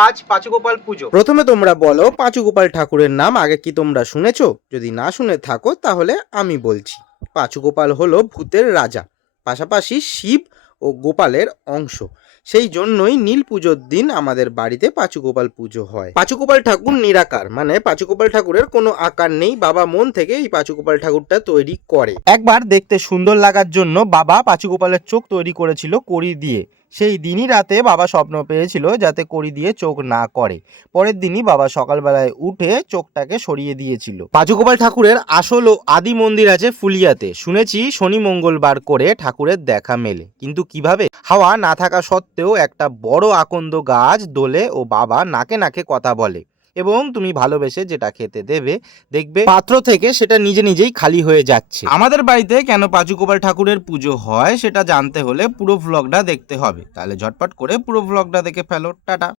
আজ পাঁচুগোপাল পুজো। প্রথমে তোমরা বলো পাঁচুগোপাল ঠাকুরের নাম আগে কি তোমরা শুনেছো? যদি না শুনে থাকো তাহলে আমি বলছি। পাঁচুগোপাল হলো ভূতের রাজা, পাশাপাশি শিব ও গোপালের অংশ। সেই জন্যই নীল পুজোর দিন আমাদের বাড়িতে পাঁচুগোপাল পুজো হয়। পাঁচুগোপাল ঠাকুর নিরাকার, মানে পাঁচুগোপাল ঠাকুরের কোনো আকার নেই। বাবা মন থেকে এই পাঁচুগোপাল ঠাকুরটা তৈরি করে। একবার দেখতে সুন্দর লাগার জন্য বাবা পাঁচুগোপালের চোখ তৈরি করেছিল কড়ি দিয়ে। সেই দিনই রাতে বাবা স্বপ্ন পেয়েছিল যাতে কড়ি দিয়ে চোখ না করে। পরের দিনই বাবা সকালবেলায় উঠে চোখটাকে সরিয়ে দিয়েছিল। পাঁচুগোপাল ঠাকুরের আসল ও আদি মন্দির আছে ফুলিয়াতে। শুনেছি শনি মঙ্গলবার করে ঠাকুরের দেখা মেলে, কিন্তু কিভাবে? হাওয়া না থাকা সত্ত্বেও একটা বড় আকন্দ গাছ দোলে ও বাবা নাকে নাকে কথা বলে, এবং তুমি ভালোবেসে যেটা খেতে দেবে দেখবে পাত্র থেকে সেটা নিজে নিজেই খালি হয়ে যাচ্ছে। আমাদের বাড়িতে কেন পাঁচুগোপাল ঠাকুরের পুজো হয় সেটা জানতে হলে পুরো ভ্লগটা দেখতে হবে। তাহলে ঝটপট করে পুরো ভ্লগটা দেখে ফেলো। টাটা।